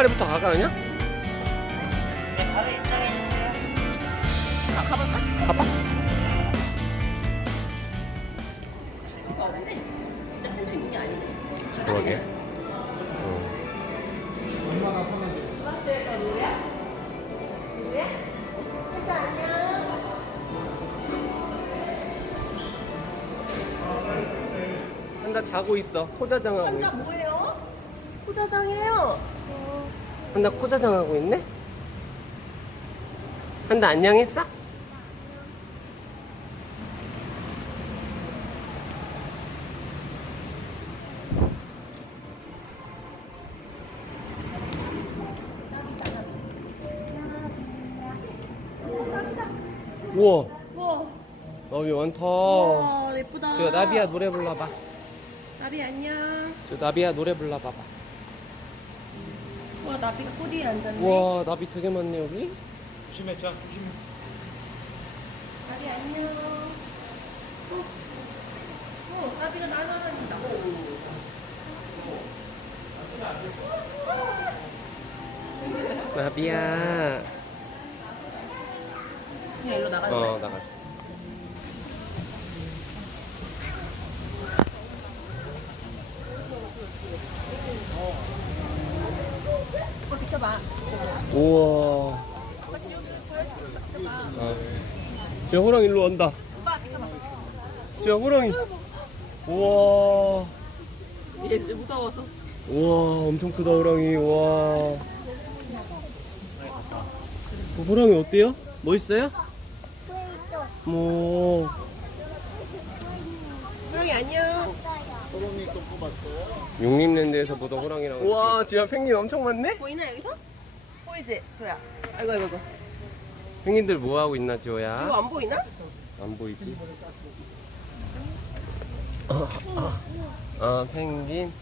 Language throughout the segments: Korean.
사파리부터 가가? 네. 아, 가볼까? 가봐. 어. 그러게. 어. 안녕. 한다 자고 있어. 코자장하고 한다 있어. 뭐예요? 포자장이에요. 한다 코자장하고 있네? 한다 안녕했어? 우와 우와, 나비 많다 우와 예쁘다. 저 나비야 노래 불러봐 나비 안녕. 저 나비야 노래 불러봐봐 와 나비가 꼬리에 앉았네. 우와 나비 되게 많네 여기 조심해, 자, 조심해. 나비 안녕. 어, 어 나비가 날아다닌다. 나비야 저 호랑이 일로 온다. 저 호랑이 우와 얘 무서워서. 우와 엄청 크다 호랑이 우와 어, 호랑이 어때요? 멋있어요? 뭐 호랑이 안녕. 용림랜드에서 보던 호랑이랑 우와 지금 펭귄 엄청 많네? 보이나 여기서? 보이지? 소야. 아이고 아이고 아이고. 펭귄들 뭐 하고 있나 지호야? 안 보이나? 안 보이지? 어, 어, 어 펭귄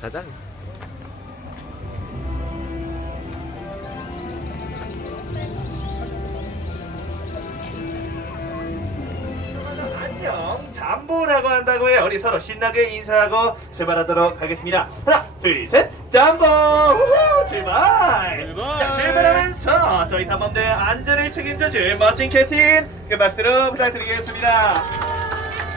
가자 안녕, 잠보라고 한다고요. 우리 서로 신나게 인사하고 출발하도록 하겠습니다. 하나, 둘, 셋, 잠보! 우후, 출발! 출발! 자, 출발하면서 저희 탐험대 안전을 책임져줄 멋진 캡틴 그 박수로 부탁드리겠습니다.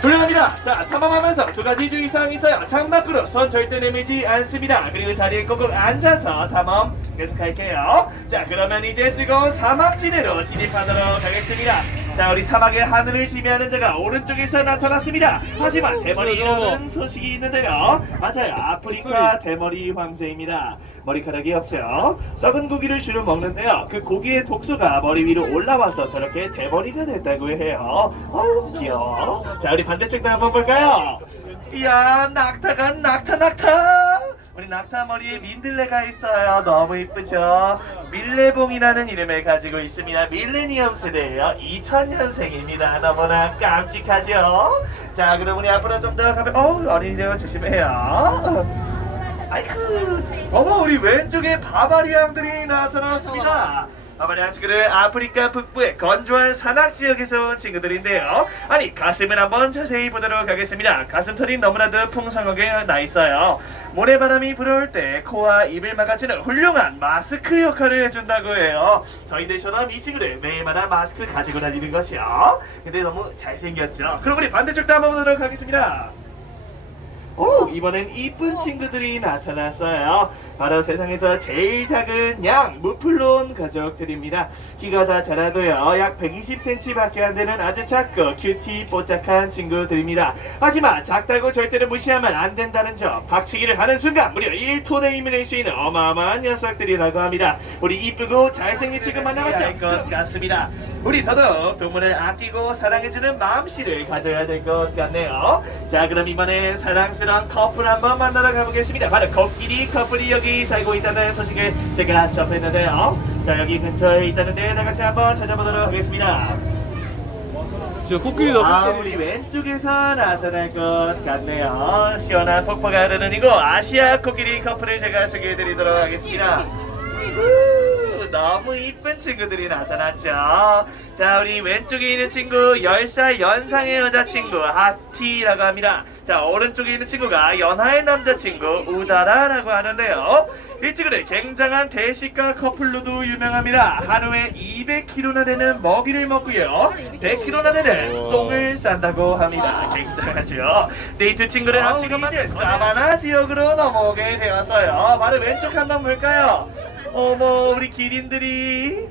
훌륭합니다. 자, 탐험하면서 두 가지 주의사항이 있어요. 창밖으로 손 절대 내밀지 않습니다. 그리고 자리에 꼭꼭 앉아서 탐험 계속할게요. 자, 그러면 이제 뜨거운 사막지대로 진입하도록 하겠습니다. 자, 우리 사막의 하늘을 지배하는 자가 오른쪽에서 나타났습니다. 하지만 대머리 이라는 소식이 있는데요. 맞아요. 아프리카 대머리 황새입니다. 머리카락이 없죠. 썩은 고기를 주로 먹는데요. 그 고기의 독소가 머리 위로 올라와서 저렇게 대머리가 됐다고 해요. 어우, 귀여워. 자, 우리 반대쪽도 한번 볼까요? 이야, 낙타가 낙타, 낙타! 우리 낙타 머리에 민들레가 있어요. 너무 이쁘죠? 밀레봉이라는 이름을 가지고 있습니다. 밀레니엄 세대예요. 2000년생입니다. 너무나 깜찍하죠? 자, 그럼 우리 앞으로 좀 더 가면, 어우, 어린이들 조심해요. 아이쿠 어머 우리 왼쪽에 바바리앙들이 나타났습니다 친구들 아프리카 북부의 건조한 산악 지역에서 온 친구들인데요. 아니 가슴을 한번 자세히 보도록 하겠습니다. 가슴털이 너무나도 풍성하게 나 있어요. 모래바람이 불어올 때 코와 입을 막아주는 훌륭한 마스크 역할을 해준다고 해요. 저희들처럼 이 친구들 매일마다 마스크 가지고 다니는 것이요. 근데 너무 잘생겼죠. 그럼 우리 반대쪽도 한번 보도록 하겠습니다. 오, 이번엔 이쁜 친구들이 나타났어요. 바로 세상에서 제일 작은 양, 무플론 가족들입니다. 키가 다 자라도요, 약 120cm밖에 안 되는 아주 작고 큐티 뽀짝한 친구들입니다. 하지만 작다고 절대로 무시하면 안 된다는 점, 박치기를 하는 순간 무려 1톤의 힘을 낼 수 있는 어마어마한 녀석들이라고 합니다. 우리 이쁘고 잘생긴 친구 만나봤죠? 것 같습니다. 우리 더더욱 동물을 아끼고 사랑해주는 마음씨를 가져야 될 것 같네요. 자, 그럼 이번엔 사랑스러운 커플 한번 만나러 가보겠습니다. 바로 코끼리 커플이 여기 살고 있다는 소식을 제가 접했는데요. 자, 여기 근처에 있다는데 다 같이 한번 찾아보도록 하겠습니다. 저 코끼리다 아, 코끼리 우리 왼쪽에서 나타날 것 같네요. 시원한 폭포가 흐르는 이곳 아시아 코끼리 커플을 제가 소개해드리도록 하겠습니다. 우, 너무 이쁜 친구들이 나타났죠. 자, 우리 왼쪽에 있는 친구 10살 연상의 여자친구 하티라고 합니다. 자, 오른쪽에 있는 친구가 연하의 남자친구 우다라라고 하는데요. 이 친구는 굉장한 대식가 커플로도 유명합니다. 하루에 200kg나 되는 먹이를 먹고요. 100kg나 되는. 똥을 싼다고 합니다. 굉장하죠. 네, 이두 친구는 지금 이제 사바나 지역으로 넘어오게 되었어요. 바로 왼쪽 한번 볼까요? 어머, 우리 기린들이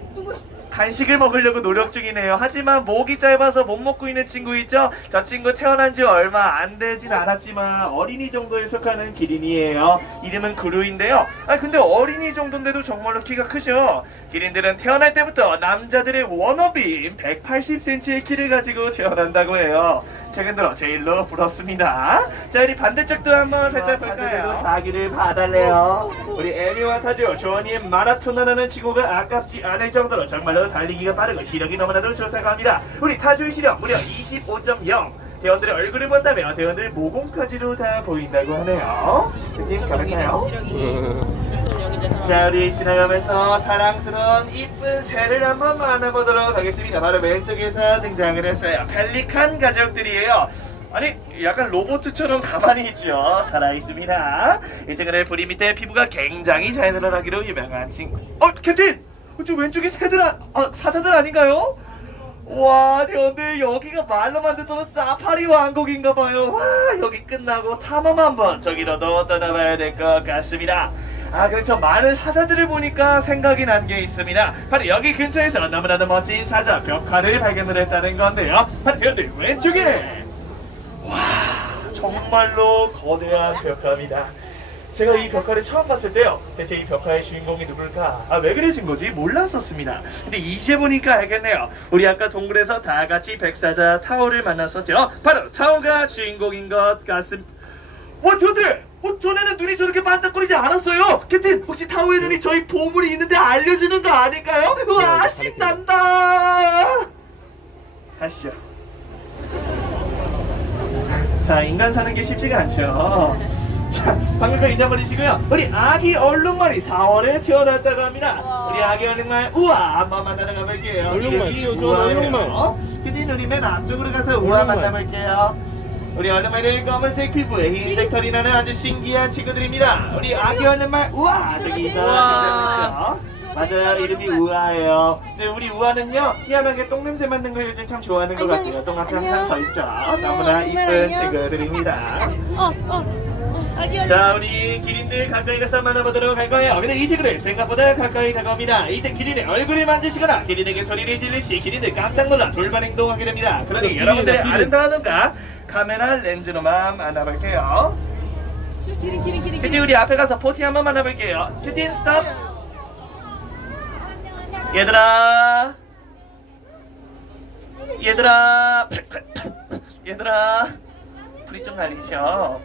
간식을 먹으려고 노력 중이네요. 하지만 목이 짧아서 못 먹고 있는 친구 있죠? 저 친구 태어난 지 얼마 안 되진 않았지만 어린이 정도에 속하는 기린이에요. 이름은 그루인데요. 아 근데 어린이 정도인데도 정말로 키가 크죠? 기린들은 태어날 때부터 남자들의 워너비인 180cm의 키를 가지고 태어난다고 해요. 최근 들어 제일로 부럽습니다. 자, 우리 반대쪽도 한번 살짝 볼까요? 자기를 봐달래요. 우리 에미와 타조, 조언이 마라톤을 하는 친구가 아깝지 않을 정도로 정말로 달리기가 빠르고 시력이 너무나도 좋다고 합니다. 우리 타조의 시력 무려 25.0. 대원들의 얼굴을 본다면 대원들 모공까지도 다 보인다고 하네요. 이제 가볼까요? 자 우리 지나가면서 사랑스러운 이쁜 새를 한번 만나보도록 하겠습니다 바로 왼쪽에서 등장을 했어요 펠리칸 가족들이에요 아니 약간 로봇처럼 가만히 있죠 살아있습니다 이 친구는 부리 밑에 피부가 굉장히 잘 늘어나기로 유명한 친구 어 캡틴 저 왼쪽에 새들 아, 아 사자들 아닌가요? 와, 근데 여기가 말로만 듣던 사파리 왕국인가봐요. 와, 여기 끝나고 탐험 한번 저기로도 떠나봐야 될 것 같습니다. 아, 그렇죠. 많은 사자들을 보니까 생각이 난 게 있습니다. 바로 여기 근처에서 너무나도 멋진 사자 벽화를 발견을 했다는 건데요. 바로 여기 왼쪽에 와, 정말로 거대한 벽화입니다. 제가 이 벽화를 처음 봤을 때요. 대체 이 벽화의 주인공이 누굴까? 아, 왜 그려진 거지? 몰랐었습니다. 근데 이제 보니까 알겠네요. 우리 아까 동굴에서 다 같이 백사자 타오를 만났었죠. 바로 타오가 주인공인 것 같습니다. 와, 저들! 어, 전에는 눈이 저렇게 반짝거리지 않았어요. 캡틴, 혹시 타오의 눈이 저희 보물이 있는데 알려주는 거 아닐까요? 와, 신난다! 가시죠. 자, 인간 사는 게 쉽지가 않죠. 자, 방금 거 잊어버리시고요. 우리 아기 얼룩말이 4월에 태어났다고 합니다. 우리 아기 얼룩말 우아 한번 만나러 가볼게요. 얼룩말, 저. 얼룩말. 그뒤 우리 맨 앞쪽으로 가서 우아 얼룩말. 만나볼게요. 우리 얼룩말은 검은색 피부에 흰색 털이 나는 아주 신기한 친구들입니다. 우리 아기 얼룩말 우아 저기 있어. 맞아요 이름이 우아예요. 근데 우리 우아는요 희한하게 똥 냄새 맡는 걸 요즘 참 좋아하는 것 안녕. 같아요. 똥 앞에. 항상 서 있죠. 너무나 이쁜. 친구들입니다. 어, 어. 자 우리 기린들 가까이 가서 만나보도록 할 거예요. 근데 이 친구들 생각보다 가까이 다가옵니다. 이때 기린의 얼굴을 만지시거나 기린에게 소리를 지를 시 기린들 깜짝 놀라 돌발 행동하게 됩니다. 그러니 기린이다, 여러분들의 기린. 아름다운 눈과 카메라 렌즈로만 만나볼게요. 기린, 기린, 기린, 큐티 우리 앞에 가서 포티 한번 만나볼게요. 큐티 스톱 얘들아. 얘들아. 얘들아. 불이 좀 날리셔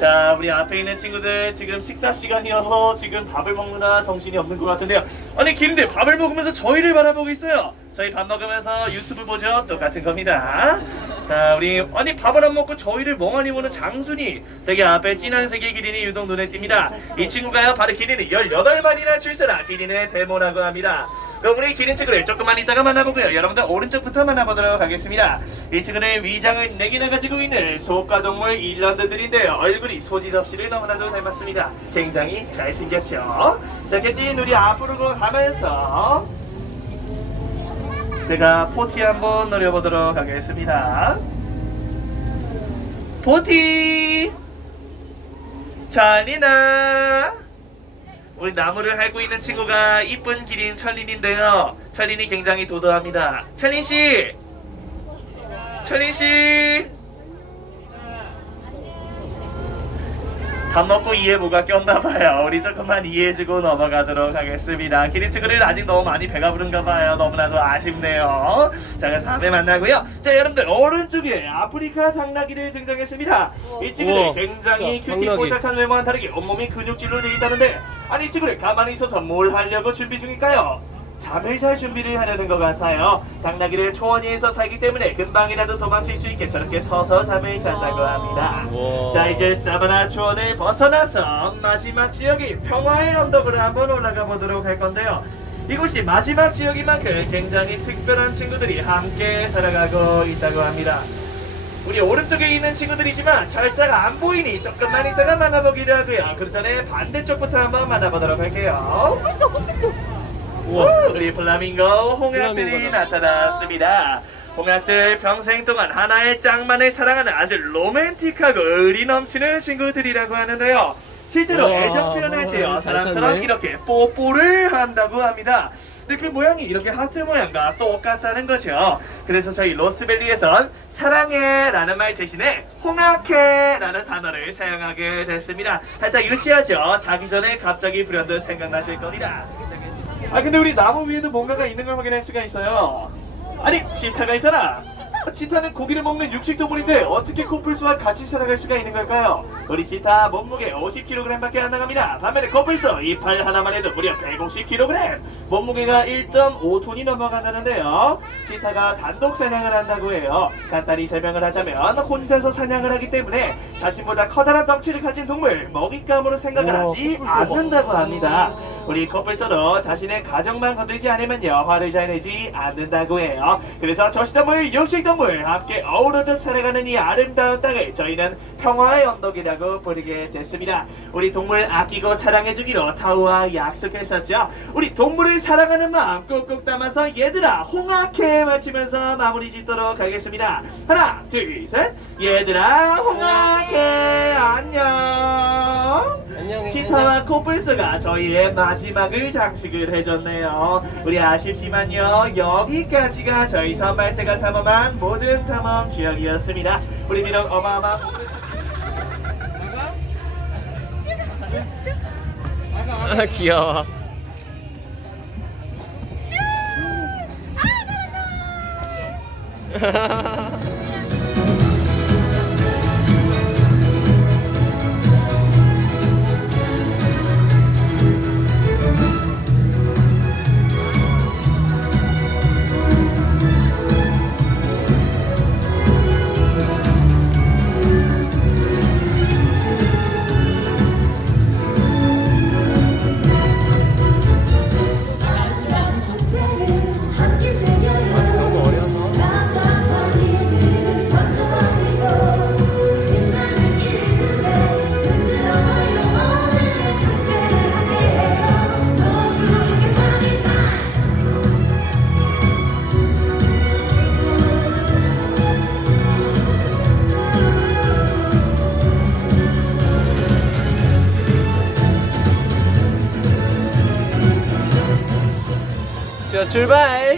자 우리 앞에 있는 친구들 지금 식사 시간이어서 지금 밥을 먹느라 정신이 없는 것 같은데요. 아니 기린들 밥을 먹으면서 저희를 바라보고 있어요. 저희 밥 먹으면서 유튜브 보죠? 똑같은 겁니다 자 우리 아니 밥을 안 먹고 저희를 멍하니 보는 장순이 되게 앞에 진한 색의 기린이 유독 눈에 띕니다. 이 친구가요 바로 기린이 18마리나 출세한 기린의 데모라고 합니다. 그럼 우리 기린 친구를 조금만 이따가 만나보고요. 여러분들 오른쪽부터 만나보도록 하겠습니다. 이 친구는 위장을 4개나 가지고 있는 소가동물 일런드들인데요. 얼굴이 소지 접시를 너무나도 닮았습니다. 굉장히 잘생겼죠? 자 캡틴 우리 앞으로 가면서 제가 포티 한번 노려보도록 하겠습니다 포티 찰리나 우리 나무를 핥고 있는 친구가 이쁜 기린 철린인데요. 철린이 굉장히 도도합니다. 철린 씨, 철린 씨. 밥 먹고 이해 뭐가 꼈나봐요. 우리 조금만 이해해주고 넘어가도록 하겠습니다. 기린 친구들 아직 너무 많이 배가 부른가봐요. 너무나도 아쉽네요. 자, 그럼 다음에 만나고요. 자, 여러분들 오른쪽에 아프리카 당나귀를 등장했습니다. 이 친구들 우와, 굉장히 자, 큐티 당나귀. 뽀짝한 외모와는 다르게 온몸이 근육질로 되어 있다는데 아니 이 친구들 가만히 있어서 뭘 하려고 준비 중일까요? 잠을 잘 준비를 하려는 것 같아요. 당나귀를 초원위에서 살기 때문에 금방이라도 도망칠 수 있게 저렇게 서서 잠을 잔다고 합니다. 우와. 자 이제 사바나 초원을 벗어나서 마지막 지역인 평화의 언덕으로 한번 올라가 보도록 할 건데요. 이곳이 마지막 지역인 만큼 굉장히 특별한 친구들이 함께 살아가고 있다고 합니다. 우리 오른쪽에 있는 친구들이지만 절자가 안 보이니 조금만 이따가 만나보기로 하고요. 그 전에 반대쪽부터 한번 만나보도록 할게요. 우와, 우리 플라밍고 홍학들이. 나타났습니다. 홍학들 평생 동안 하나의 짱만을 사랑하는 아주 로맨틱하고 의리 넘치는 친구들이라고 하는데요. 실제로 우와, 애정 표현할 때요 잘 사람처럼. 이렇게 뽀뽀를 한다고 합니다. 근데 그 모양이 이렇게 하트 모양과 똑같다는 거죠. 그래서 저희 로스트밸리에선 사랑해라는 말 대신에 홍학해라는 단어를 사용하게 됐습니다. 살짝 유치하죠. 자기 전에 갑자기 불현듯 생각나실 겁니다. 아 근데 우리 나무 위에도 뭔가가 있는 걸 확인할 수가 있어요. 아니 치타가 있잖아. 치타는 고기를 먹는 육식 동물인데 어떻게 코뿔소와 같이 살아갈 수가 있는 걸까요? 우리 치타 몸무게 50kg밖에 안 나갑니다. 반면에 코뿔소 이팔 하나만 해도 무려 150kg. 몸무게가 1.5톤이 넘어간다는데요. 치타가 단독 사냥을 한다고 해요. 간단히 설명을 하자면 혼자서 사냥을 하기 때문에 자신보다 커다란 덩치를 가진 동물 먹잇감으로 생각을 하지. 않는다고 합니다. 우리 커플서도 자신의 가정만 건들지 않으면요 화를 잘 내지 않는다고 해요. 그래서 저시동물, 육식동물 함께 어우러져 살아가는 이 아름다운 땅을 저희는 평화의 언덕이라고 부르게 됐습니다. 우리 동물 아끼고 사랑해주기로 타우와 약속했었죠. 우리 동물을 사랑하는 마음 꾹꾹 담아서 얘들아 홍학해 마치면서 마무리 짓도록 하겠습니다. 하나, 둘, 셋. 얘들아 홍학해 안녕. 안녕히 치타와 코뿔소가 저희의 마지막을 장식을 해줬네요. 우리 아쉽지만요 여기까지가 저희 선발대가 탐험한 모든 탐험 지역이었습니다. 우리 비록 어마어마한 아 귀여워. 함께 출발.